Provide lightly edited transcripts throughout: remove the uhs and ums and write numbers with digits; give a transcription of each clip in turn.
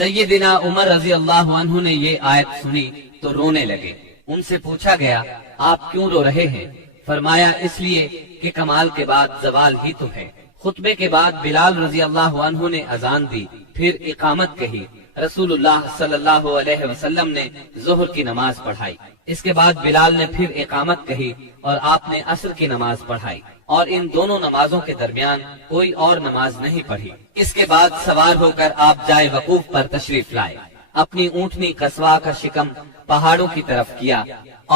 سیدنا عمر رضی اللہ عنہ نے یہ آیت سنی تو رونے لگے۔ ان سے پوچھا گیا آپ کیوں رو رہے ہیں؟ فرمایا اس لیے کہ کمال کے بعد زوال ہی تو ہے۔ خطبے کے بعد بلال رضی اللہ عنہ نے اذان دی، پھر اقامت کہی۔ رسول اللہ صلی اللہ علیہ وسلم نے ظہر کی نماز پڑھائی۔ اس کے بعد بلال نے پھر اقامت کہی اور آپ نے عصر کی نماز پڑھائی، اور ان دونوں نمازوں کے درمیان کوئی اور نماز نہیں پڑھی۔ اس کے بعد سوار ہو کر آپ جائے وقوف پر تشریف لائے۔ اپنی اونٹنی قصوا کا شکم پہاڑوں کی طرف کیا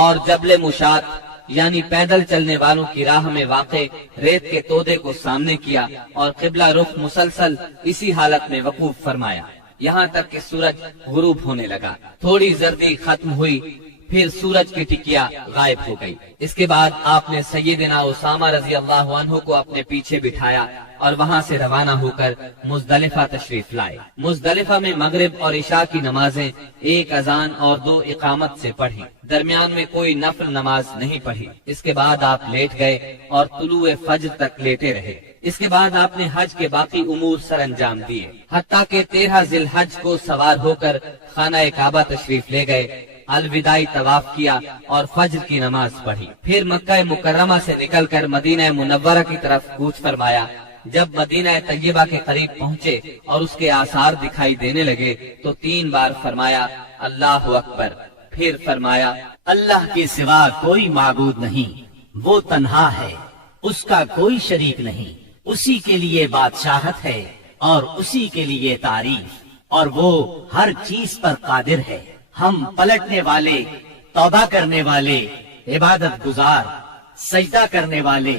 اور جبل مشات یعنی پیدل چلنے والوں کی راہ میں واقع ریت کے تودے کو سامنے کیا اور قبلہ رخ مسلسل اسی حالت میں وقوف فرمایا، یہاں تک کہ سورج غروب ہونے لگا۔ تھوڑی زردی ختم ہوئی، پھر سورج کی ٹکیا غائب ہو گئی۔ اس کے بعد آپ نے سیدنا اسامہ رضی اللہ عنہ کو اپنے پیچھے بٹھایا اور وہاں سے روانہ ہو کر مزدلفہ تشریف لائے۔ مزدلفہ میں مغرب اور عشاء کی نمازیں ایک اذان اور 2 اقامت سے پڑھی، درمیان میں کوئی نفل نماز نہیں پڑھی۔ اس کے بعد آپ لیٹ گئے اور طلوع فجر تک لیٹے رہے۔ اس کے بعد آپ نے حج کے باقی امور سر انجام دیے، حتیٰ کہ 13 ذی الحج کو سوار ہو کر خانہ کعبہ تشریف لے گئے، الوداعی طواف کیا اور فجر کی نماز پڑھی۔ پھر مکہ مکرمہ سے نکل کر مدینہ منورہ کی طرف کوچ فرمایا۔ جب مدینہ طیبہ کے قریب پہنچے اور اس کے آثار دکھائی دینے لگے تو 3 بار فرمایا اللہ اکبر، پھر فرمایا اللہ کے سوا کوئی معبود نہیں، وہ تنہا ہے، اس کا کوئی شریک نہیں، اسی کے لیے بادشاہت ہے اور اسی کے لیے تعریف، اور وہ ہر چیز پر قادر ہے۔ ہم پلٹنے والے، توبہ کرنے والے، عبادت گزار، سجدہ کرنے والے،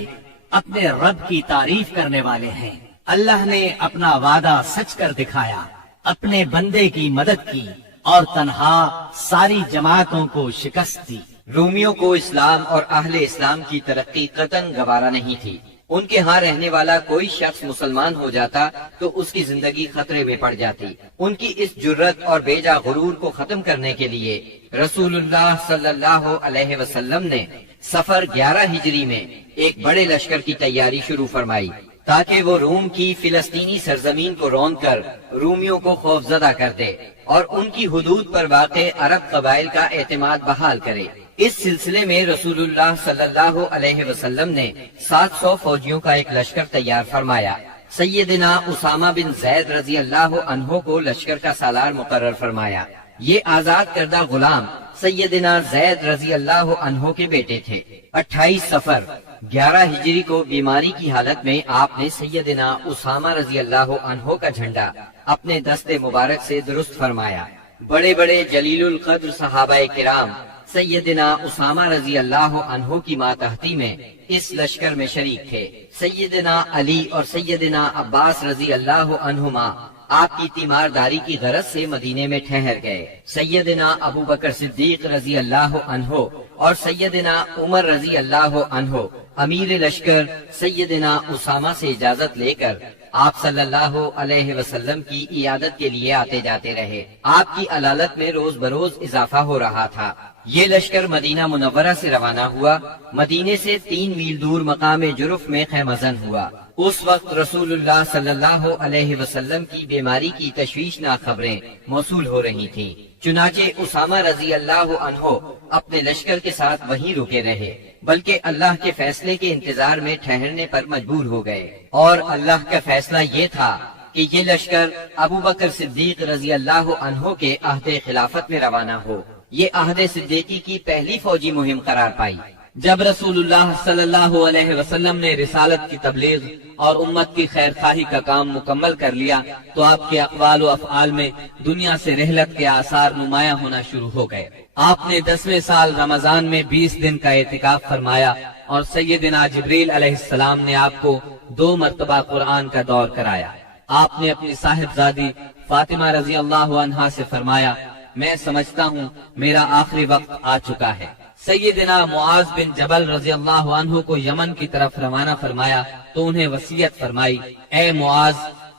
اپنے رب کی تعریف کرنے والے ہیں۔ اللہ نے اپنا وعدہ سچ کر دکھایا، اپنے بندے کی مدد کی اور تنہا ساری جماعتوں کو شکست دی۔ رومیوں کو اسلام اور اہل اسلام کی ترقی قطعاً گوارا نہیں تھی۔ ان کے ہاں رہنے والا کوئی شخص مسلمان ہو جاتا تو اس کی زندگی خطرے میں پڑ جاتی۔ ان کی اس جرت اور بیجا غرور کو ختم کرنے کے لیے رسول اللہ صلی اللہ علیہ وسلم نے سفر 11 ہجری میں ایک بڑے لشکر کی تیاری شروع فرمائی تاکہ وہ روم کی فلسطینی سرزمین کو روند کر رومیوں کو خوفزدہ کر دے اور ان کی حدود پر واقع عرب قبائل کا اعتماد بحال کرے۔ اس سلسلے میں رسول اللہ صلی اللہ علیہ وسلم نے 700 فوجیوں کا ایک لشکر تیار فرمایا۔ سیدنا اسامہ بن زید رضی اللہ عنہ کو لشکر کا سالار مقرر فرمایا۔ یہ آزاد کردہ غلام سیدنا زید رضی اللہ عنہ کے بیٹے تھے۔ 28 صفر 11 ہجری کو بیماری کی حالت میں آپ نے سیدنا اسامہ رضی اللہ عنہ کا جھنڈا اپنے دستے مبارک سے درست فرمایا۔ بڑے بڑے جلیل القدر صحابہ کرام سیدنا اسامہ رضی اللہ عنہ کی ماتحتی میں اس لشکر میں شریک تھے۔ سیدنا علی اور سیدنا عباس رضی اللہ عنہما آپ کی تیمارداری کی غرض سے مدینے میں ٹھہر گئے۔ سیدنا ابو بکر صدیق رضی اللہ عنہ اور سیدنا عمر رضی اللہ عنہ امیر لشکر سیدنا اسامہ سے اجازت لے کر آپ صلی اللہ علیہ وسلم کی عیادت کے لیے آتے جاتے رہے۔ آپ کی علالت میں روز بروز اضافہ ہو رہا تھا۔ یہ لشکر مدینہ منورہ سے روانہ ہوا، مدینے سے 3 میل دور مقام جرف میں خیمہ زن ہوا۔ اس وقت رسول اللہ صلی اللہ علیہ وسلم کی بیماری کی تشویشناک خبریں موصول ہو رہی تھیں، چنانچہ اسامہ رضی اللہ عنہ اپنے لشکر کے ساتھ وہیں رکے رہے، بلکہ اللہ کے فیصلے کے انتظار میں ٹھہرنے پر مجبور ہو گئے۔ اور اللہ کا فیصلہ یہ تھا کہ یہ لشکر ابو بکر صدیق رضی اللہ عنہ کے عہد خلافت میں روانہ ہو۔ یہ عہد صدیقی کی پہلی فوجی مہم قرار پائی۔ جب رسول اللہ صلی اللہ علیہ وسلم نے رسالت کی تبلیغ اور امت کی خیر خواہی کا کام مکمل کر لیا تو آپ کے اقوال و افعال میں دنیا سے رحلت کے آثار نمایاں ہونا شروع ہو گئے۔ آپ نے 10ویں سال رمضان میں 20 دن کا اعتکاف فرمایا اور سیدنا جبریل علیہ السلام نے آپ کو 2 مرتبہ قرآن کا دور کرایا۔ آپ نے اپنی صاحبزادی فاطمہ رضی اللہ عنہا سے فرمایا، میں سمجھتا ہوں میرا آخری وقت آ چکا ہے۔ سیدنا معاذ بن جبل رضی اللہ عنہ کو یمن کی طرف روانہ فرمایا تو انہیں وصیت فرمائی، اے معاذ،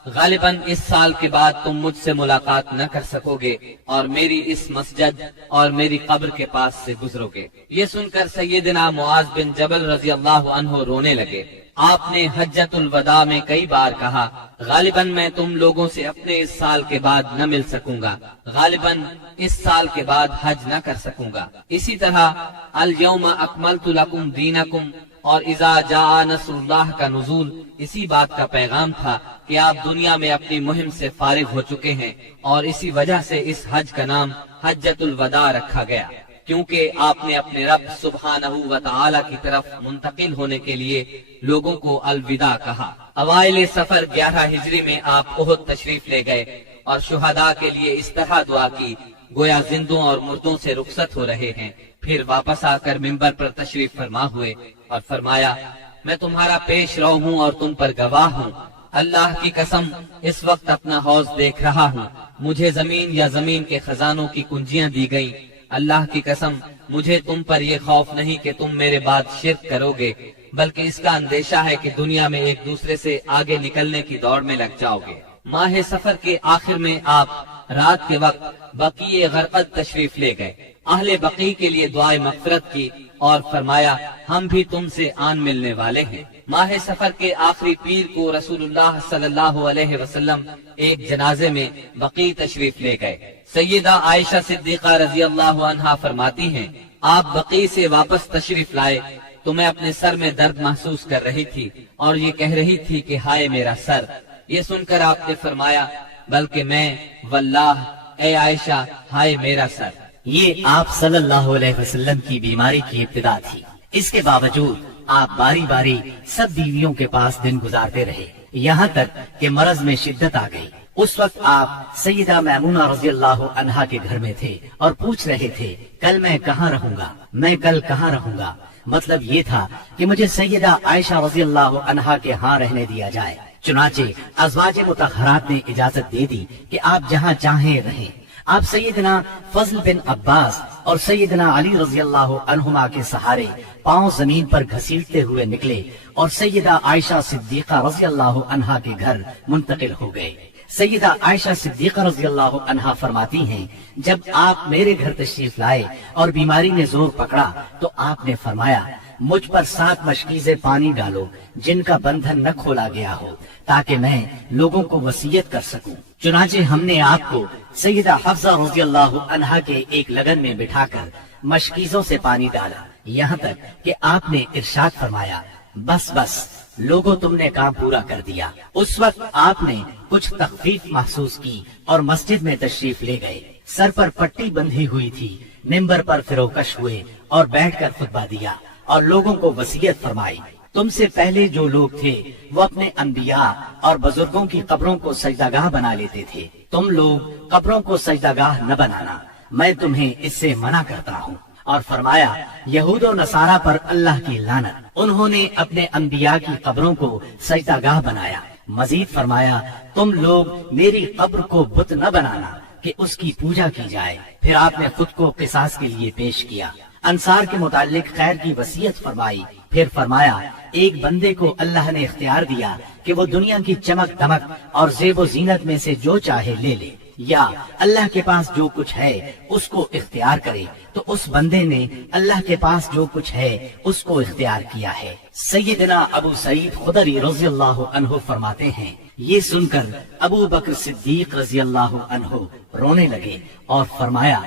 غالباً اس سال کے بعد تم مجھ سے ملاقات نہ کر سکو گے اور میری اس مسجد اور میری قبر کے پاس سے گزرو گے۔ یہ سن کر سیدنا معاذ بن جبل رضی اللہ عنہ رونے لگے۔ آپ نے حجۃ الوداع میں کئی بار کہا غالباً میں تم لوگوں سے اپنے اس سال کے بعد نہ مل سکوں گا، غالباً اس سال کے بعد حج نہ کر سکوں گا۔ اسی طرح الیوم اکملت لکم دینکم اور اذا جاء نصر اللہ کا نزول اسی بات کا پیغام تھا کہ آپ دنیا میں اپنی مہم سے فارغ ہو چکے ہیں، اور اسی وجہ سے اس حج کا نام حجۃ الوداع رکھا گیا، کیونکہ آپ نے اپنے رب سبحانہ و تعالی کی طرف منتقل ہونے کے لیے لوگوں کو الوداع کہا۔ اوائل سفر 11 ہجری میں آپ احد تشریف لے گئے اور شہداء کے لیے اس طرح دعا کی گویا زندوں اور مردوں سے رخصت ہو رہے ہیں، پھر واپس آ کر ممبر پر تشریف فرما ہوئے اور فرمایا میں تمہارا پیش رو ہوں اور تم پر گواہ ہوں، اللہ کی قسم اس وقت اپنا حوض دیکھ رہا ہوں، مجھے زمین یا زمین کے خزانوں کی کنجیاں دی گئیں، اللہ کی قسم مجھے تم پر یہ خوف نہیں کہ تم میرے بعد شرک کرو گے، بلکہ اس کا اندیشہ ہے کہ دنیا میں ایک دوسرے سے آگے نکلنے کی دوڑ میں لگ جاؤ گے۔ ماہ سفر کے آخر میں آپ رات کے وقت بقیع غرقد تشریف لے گئے، اہل بقیع کے لیے دعائے مغفرت کی اور فرمایا ہم بھی تم سے آن ملنے والے ہیں۔ ماہ سفر کے آخری پیر کو رسول اللہ صلی اللہ علیہ وسلم ایک جنازے میں بقیع تشریف لے گئے۔ سیدہ عائشہ صدیقہ رضی اللہ عنہا فرماتی ہیں آپ بقیع سے واپس تشریف لائے تو میں اپنے سر میں درد محسوس کر رہی تھی اور یہ کہہ رہی تھی کہ ہائے میرا سر۔ یہ سن کر آپ نے فرمایا بلکہ میں واللہ اے عائشہ ہائے میرا سر۔ یہ آپ صلی اللہ علیہ وسلم کی بیماری کی ابتدا تھی، اس کے باوجود آپ باری باری سب بیویوں کے پاس دن گزارتے رہے، یہاں تک کہ مرض میں شدت آ گئی۔ اس وقت آپ سیدہ میمونہ رضی اللہ عنہا کے گھر میں تھے اور پوچھ رہے تھے کل میں کہاں رہوں گا، میں کل کہاں رہوں گا۔ مطلب یہ تھا کہ مجھے سیدہ عائشہ رضی اللہ عنہا کے ہاں رہنے دیا جائے۔ چنانچہ ازواج مطہرات نے اجازت دے دی کہ آپ جہاں چاہیں رہیں۔ آپ سیدنا فضل بن عباس اور سیدنا علی رضی اللہ عنہما کے سہارے پاؤں زمین پر گھسیٹتے ہوئے نکلے اور سیدہ عائشہ صدیقہ رضی اللہ عنہا کے گھر منتقل ہو گئے۔ سیدہ عائشہ صدیقہ رضی اللہ عنہا فرماتی ہیں جب آپ میرے گھر تشریف لائے اور بیماری نے زور پکڑا تو آپ نے فرمایا مجھ پر 7 مشکیزیں پانی ڈالو جن کا بندھن نہ کھولا گیا ہو تاکہ میں لوگوں کو وصیت کر سکوں۔ چنانچہ ہم نے آپ کو سیدہ حفصہ رضی اللہ عنہا کے ایک لگن میں بٹھا کر مشکیزوں سے پانی ڈالا، یہاں تک کہ آپ نے ارشاد فرمایا بس بس لوگوں تم نے کام پورا کر دیا۔ اس وقت آپ نے کچھ تخفیف محسوس کی اور مسجد میں تشریف لے گئے، سر پر پٹی بندھی ہوئی تھی، ممبر پر فروکش ہوئے اور بیٹھ کر خطبہ دیا اور لوگوں کو وصیت فرمائی تم سے پہلے جو لوگ تھے وہ اپنے انبیاء اور بزرگوں کی قبروں کو سجدہ گاہ بنا لیتے تھے، تم لوگ قبروں کو سجدہ گاہ نہ بنانا، میں تمہیں اس سے منع کرتا ہوں۔ اور فرمایا یہود و نصارہ پر اللہ کی لعنت، انہوں نے اپنے انبیاء کی قبروں کو سجدہ گاہ بنایا۔ مزید فرمایا تم لوگ میری قبر کو بت نہ بنانا کہ اس کی پوجا کی جائے۔ پھر آپ نے خود کو قصاص کے لیے پیش کیا، انصار کے متعلق خیر کی وصیت فرمائی، پھر فرمایا ایک بندے کو اللہ نے اختیار دیا کہ وہ دنیا کی چمک دمک اور زیب و زینت میں سے جو چاہے لے لے، یا اللہ کے پاس جو کچھ ہے اس کو اختیار کرے، تو اس بندے نے اللہ کے پاس جو کچھ ہے اس کو اختیار کیا ہے۔ سیدنا ابو سعید خدری رضی اللہ عنہ فرماتے ہیں یہ سن کر ابو بکر صدیق رضی اللہ عنہ رونے لگے اور فرمایا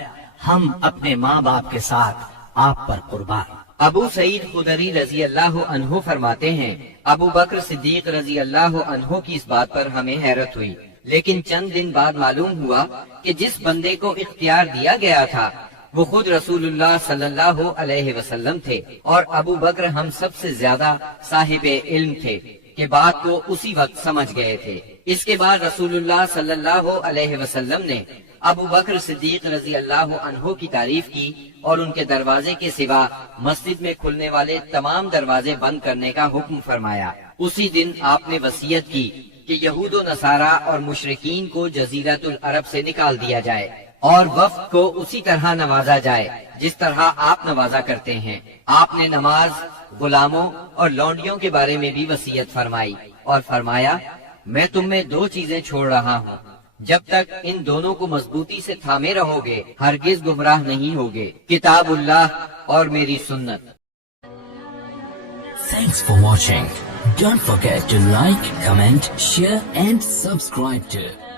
ہم اپنے ماں باپ کے ساتھ آپ پر قربان۔ ابو سعید خدری رضی اللہ عنہ فرماتے ہیں ابو بکر صدیق رضی اللہ عنہ کی اس بات پر ہمیں حیرت ہوئی، لیکن چند دن بعد معلوم ہوا کہ جس بندے کو اختیار دیا گیا تھا وہ خود رسول اللہ صلی اللہ علیہ وسلم تھے، اور ابو بکر ہم سب سے زیادہ صاحب علم تھے کہ بات کو اسی وقت سمجھ گئے تھے۔ اس کے بعد رسول اللہ صلی اللہ علیہ وسلم نے ابو بکر صدیق رضی اللہ عنہ کی تعریف کی اور ان کے دروازے کے سوا مسجد میں کھلنے والے تمام دروازے بند کرنے کا حکم فرمایا۔ اسی دن آپ نے وصیت کی کہ یہود و نصارہ اور مشرکین کو جزیرۃ العرب سے نکال دیا جائے اور وفد کو اسی طرح نوازا جائے جس طرح آپ نوازا کرتے ہیں۔ آپ نے نماز، غلاموں اور لونڈیوں کے بارے میں بھی وصیت فرمائی اور فرمایا میں تم میں 2 چیزیں چھوڑ رہا ہوں، جب تک ان دونوں کو مضبوطی سے تھامے رہو گے ہرگز گمراہ نہیں ہوگے، کتاب اللہ اور میری سنت۔ Thanks for watching. Don't forget to like, comment, share and subscribe to